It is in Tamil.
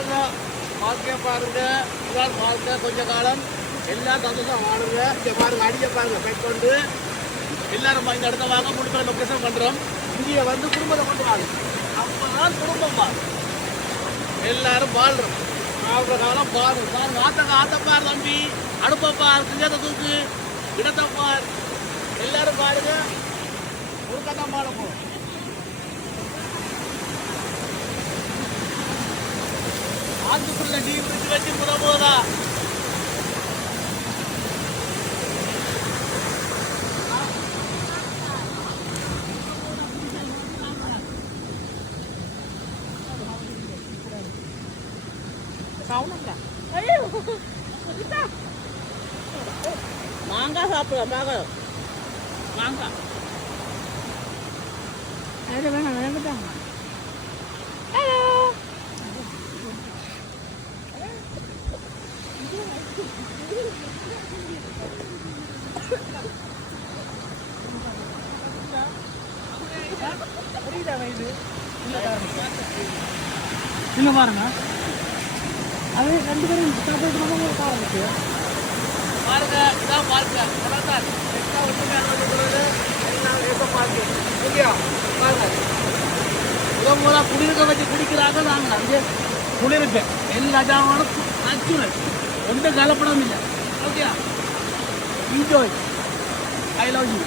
பாருங்க வாழ்க்கைய பாருங்க. இதான் வாழ்க்கை. கொஞ்ச காலம் எல்லாம் சந்தோஷம் வாழுங்க. இங்கே பாருங்க அடிக்க பாருங்க பெற்கொண்டு எல்லாரும் இந்த இடத்த வாங்க முடிப்பை நம்ம பிரசவம் பண்ணுறோம். இங்கே வந்து குடும்பத்தை கொண்டு வாங்க. அப்போதான் குடும்பம் வாழும். எல்லாரும் வாழ்றோம். வாழ்ற காலம் பாருங்க. பாருங்க ஆத்தப்பார் தம்பி, அடுப்பப்பார், குஞ்சத்தை தூக்கு, இடத்தப்பார், எல்லாரும் பாருங்க. ஒரு கதான் பாட போகிறோம். ஆத்துக்குள்ள டீம் வச்சு போதா மாங்காய் சாப்பிடலாம். மாங்காய் வேணாம் வேண்டாங்க. இங்க பாருங்க, அது 2 பேரும் சாப்பிட்டு ஆரம்பிச்சு பாருங்க. இதான் பாருங்க முதல் குடியிருக்க வச்சு குடிக்கிறாங்க. நாங்கள் அங்கே குளிருக்கு எல்லா ஜாமானும் நேச்சுரல், எந்த கலப்படமும் இல்லை. Okay, enjoy. I love you.